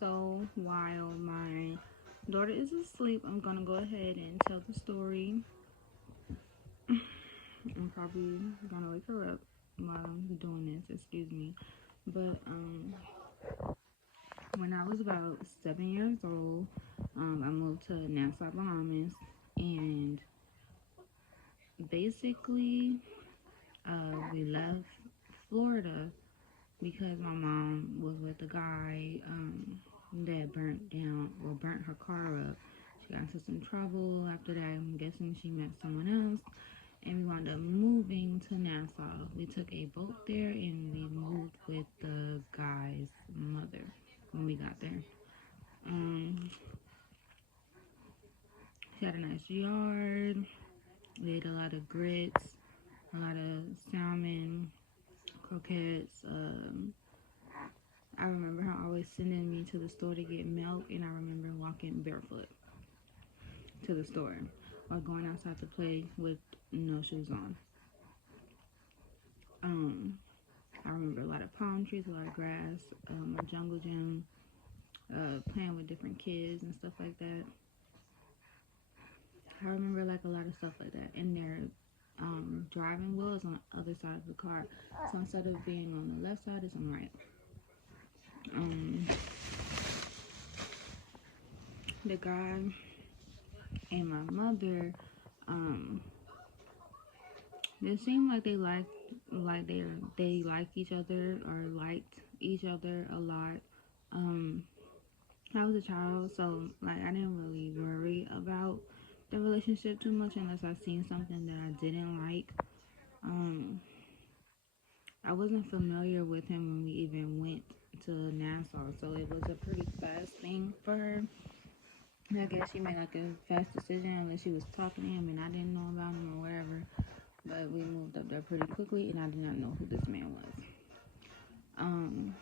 So while my daughter is asleep, I'm gonna go ahead and tell the story. I'm probably gonna wake her up while I'm doing this, excuse me. But when I was about 7 years old, I moved to Nassau, Bahamas, and basically we left Florida because my mom was with a guy that burnt her car up. She got into some trouble. After that, I'm guessing she met someone else, and we wound up moving to Nassau. We took a boat there, and we moved with the guy's mother when we got there. Um, she had a nice yard. We ate a lot of grits, a lot of salmon, croquettes. I remember her always sending me to the store to get milk, and I remember walking barefoot to the store or going outside to play with no shoes on. Um, I remember a lot of palm trees, a lot of grass, a jungle gym, playing with different kids and stuff like that. I remember like a lot of stuff like that. And their driving wheel is on the other side of the car, so instead of being on the left side, it's on the right. Um, the guy and my mother, um, it seemed like they liked each other or liked each other a lot. Um, I was a child, so like I didn't really worry about the relationship too much unless I seen something that I didn't like. Um, I wasn't familiar with him when we even went to Nassau, so it was a pretty fast thing for her. I guess she made like a fast decision unless she was talking to him and I didn't know about him or whatever. But we moved up there pretty quickly, and I did not know who this man was. Um,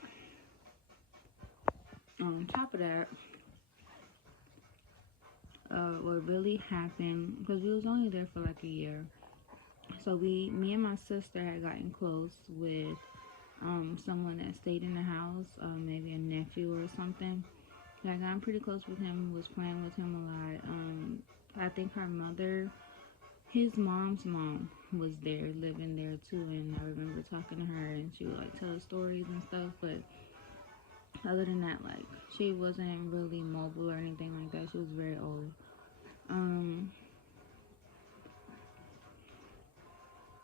on top of that, what really happened, because we was only there for like a year, so me and my sister had gotten close with someone that stayed in the house, maybe a nephew or something. I got pretty close with him, was playing with him a lot. I think her mother, his mom's mom, was there, living there too, and I remember talking to her, and she would like tell us stories and stuff, but other than that, like, she wasn't really mobile or anything like that. She was very old. Um,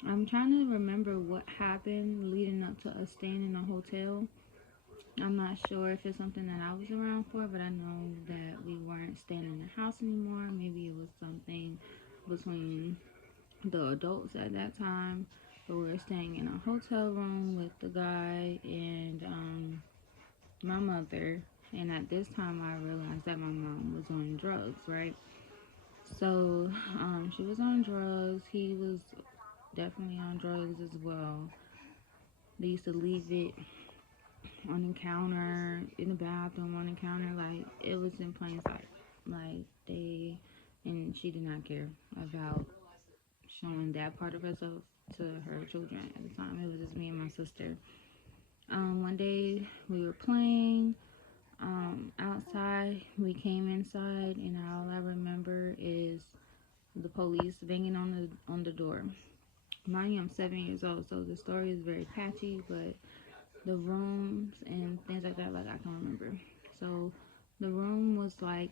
I'm trying to remember what happened leading up to us staying in a hotel. I'm not sure if it's something that I was around for, but I know that we weren't staying in the house anymore. Maybe it was something between the adults at that time, but we were staying in a hotel room with the guy and my mother. And at this time, I realized that my mom was on drugs, right? So she was on drugs. He was definitely on drugs as well. They used to leave it on the counter, in the bathroom, on the counter, like it was in plain sight. Like they, and she did not care about showing that part of herself to her children at the time. It was just me and my sister. One day we were playing outside. We came inside, and all I remember is the police banging on the door. Mind you, I'm 7 years old, so the story is very patchy, but the rooms and things like that, like I can remember. So the room was like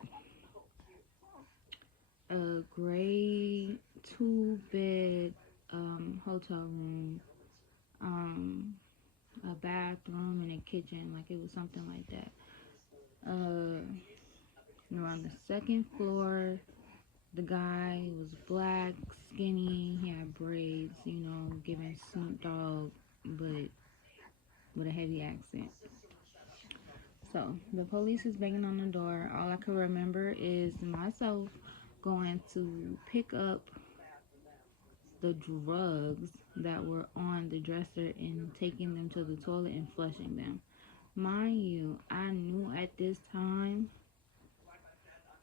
a gray 2 bed hotel room, um, a bathroom and a kitchen, like it was something like that. We were on the second floor. The guy was black, skinny. He had braids, giving Snoop Dogg, but with a heavy accent. So the police is banging on the door. All I can remember is myself going to pick up the drugs that were on the dresser and taking them to the toilet and flushing them. Mind you, I knew at this time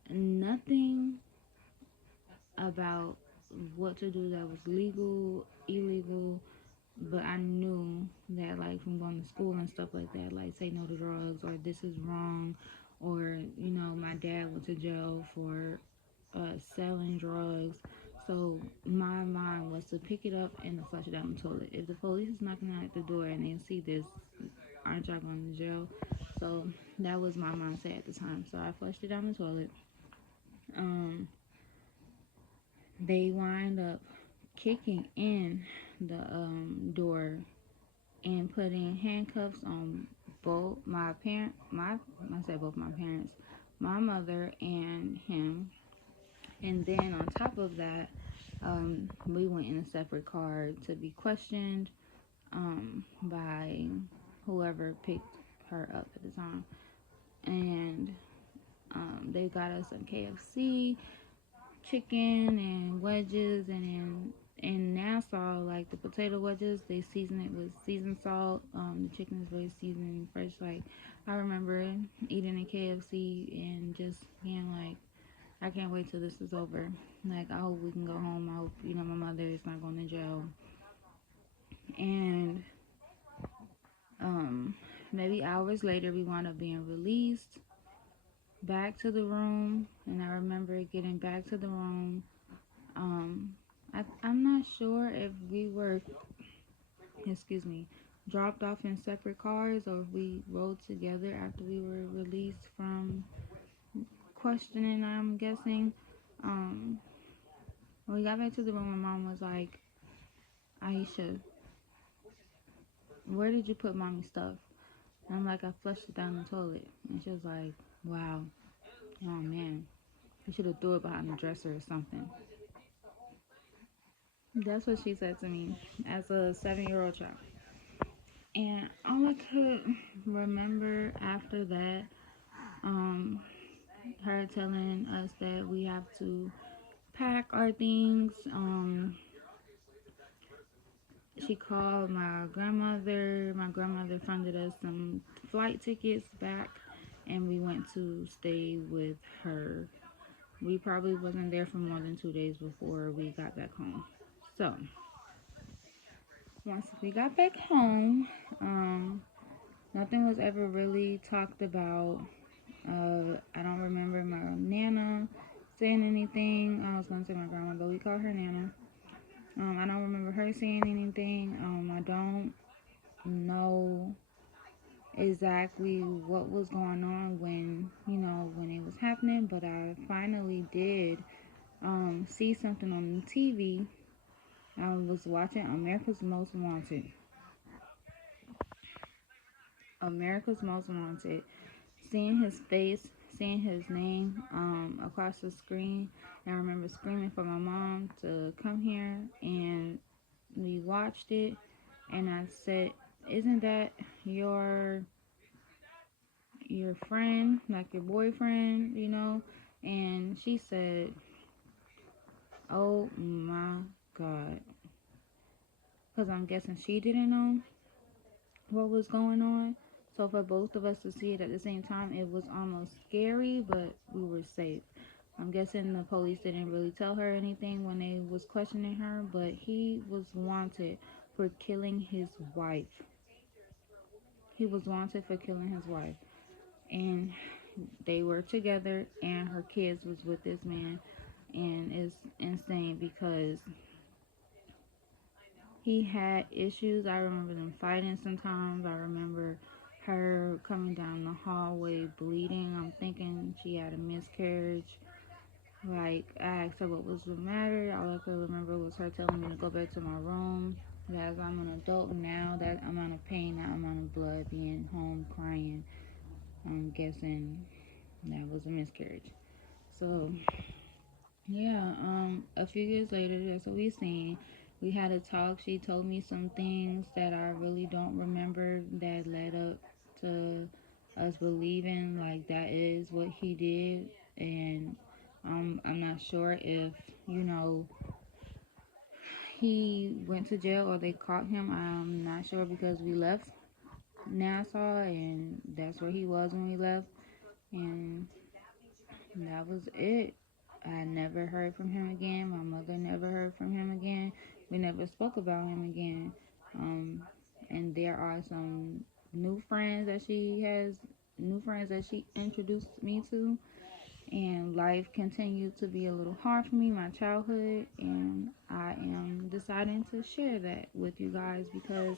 nothing about what to do that was legal, illegal, but I knew that, like, from going to school and stuff like that, like, say no to drugs or this is wrong or my dad went to jail for selling drugs. So my mind was to pick it up and to flush it down the toilet. If the police is knocking at the door and they see this, aren't y'all going to jail? So that was my mindset at the time. So I flushed it down the toilet. Um, they wind up kicking in the door and putting handcuffs on both my parent, I said both my parents, my mother and him. And then on top of that, we went in a separate car to be questioned by whoever picked her up at the time. And they got us some KFC, chicken, and wedges. And in Nassau, like the potato wedges, they season it with seasoned salt. The chicken is very seasoned, fresh. Like I remember eating a KFC and just being like, I can't wait till this is over. Like, I hope we can go home. I hope, my mother is not going to jail. And maybe hours later, we wound up being released back to the room. And I remember getting back to the room. I'm not sure if we were, excuse me, dropped off in separate cars or if we rode together after we were released from questioning, I'm guessing. Um, when we got back to the room, my mom was like, Aisha, where did you put mommy's stuff? And I'm like, I flushed it down the toilet. And she was like, wow, oh man, you should have threw it behind the dresser or something. That's what she said to me as a 7-year-old child. And all I could remember after that, um, her telling us that we have to pack our things. She called my grandmother. My grandmother funded us some flight tickets back, and we went to stay with her. We probably wasn't there for more than 2 days before we got back home. So once we got back home, nothing was ever really talked about. I don't remember my nana saying anything. I was gonna say my grandma, but we call her nana. I don't remember her saying anything. I don't know exactly what was going on when it was happening, but I finally did see something on the TV. I was watching America's Most Wanted. America's Most Wanted. Seeing his face, seeing his name across the screen. And I remember screaming for my mom to come here, and we watched it. And I said, "Isn't that your friend, like your boyfriend, And she said, "Oh my God." Because I'm guessing she didn't know what was going on. So for both of us to see it at the same time, it was almost scary, but we were safe. I'm guessing the police didn't really tell her anything when they was questioning her, but he was wanted for killing his wife. He was wanted for killing his wife. And they were together, and her kids was with this man. And it's insane because he had issues. I remember them fighting sometimes. I remember her coming down the hallway bleeding. I'm thinking she had a miscarriage. Like, I asked her what was the matter. All I could remember was her telling me to go back to my room. As I'm an adult now, that amount of pain, that amount of blood, being home crying, I'm guessing that was a miscarriage. So, yeah, a few years later, that's what we seen. We had a talk. She told me some things that I really don't remember that led up to us believing like that is what he did. And I'm not sure if, he went to jail or they caught him. I'm not sure because we left Nassau and that's where he was when we left. And that was it. I never heard from him again. My mother never heard from him again. We never spoke about him again. And there are some new friends that she has new friends that she introduced me to, and life continued to be a little hard for me, my childhood, and I am deciding to share that with you guys because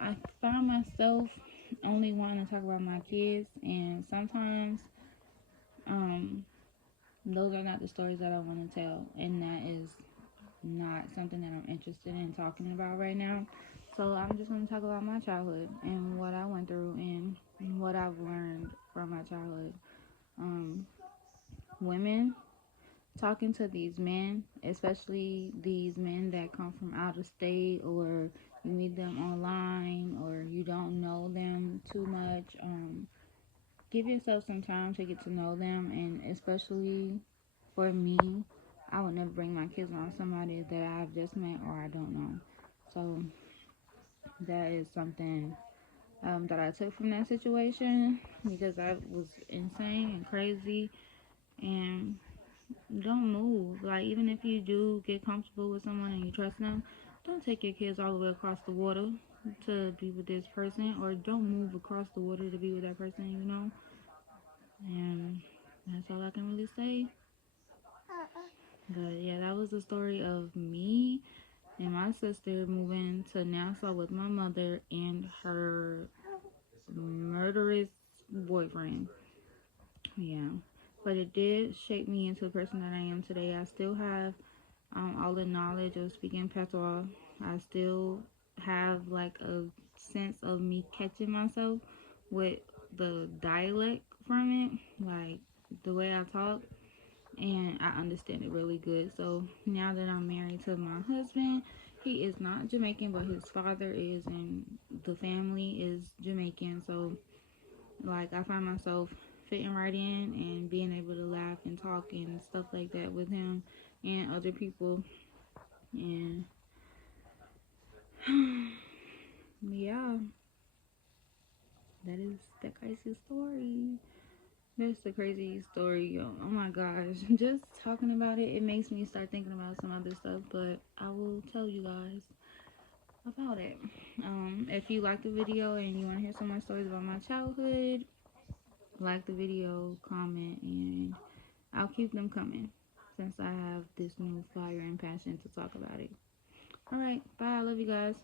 I find myself only wanting to talk about my kids, and sometimes um, those are not the stories that I want to tell, and that is not something that I'm interested in talking about right now. So I'm just going to talk about my childhood and what I went through and what I've learned from my childhood. Um, Women, talking to these men, especially these men that come from out of state, or you meet them online, or you don't know them too much. Give yourself some time to get to know them, and especially for me, I would never bring my kids around somebody that I've just met or I don't know. So that is something that I took from that situation because I was insane and crazy. And don't move. Like, even if you do get comfortable with someone and you trust them, don't take your kids all the way across the water to be with this person, or don't move across the water to be with that person. And that's all I can really say. But yeah, that was the story of me and my sister moving to Nassau with my mother and her murderous boyfriend. Yeah. But it did shape me into the person that I am today. I still have all the knowledge of speaking patois. I still have like a sense of me catching myself with the dialect from it, like the way I talk, and I understand it really good. So now that I'm married to my husband, he is not Jamaican, but his father is, and the family is Jamaican. So like I find myself fitting right in and being able to laugh and talk and stuff like that with him and other people. And yeah, that is the crazy story. That's the crazy story, yo. Oh my gosh. Just talking about it, it makes me start thinking about some other stuff, but I will tell you guys about it. If you like the video and you want to hear some more stories about my childhood, like the video, comment, and I'll keep them coming since I have this new fire and passion to talk about it. Alright, bye. I love you guys.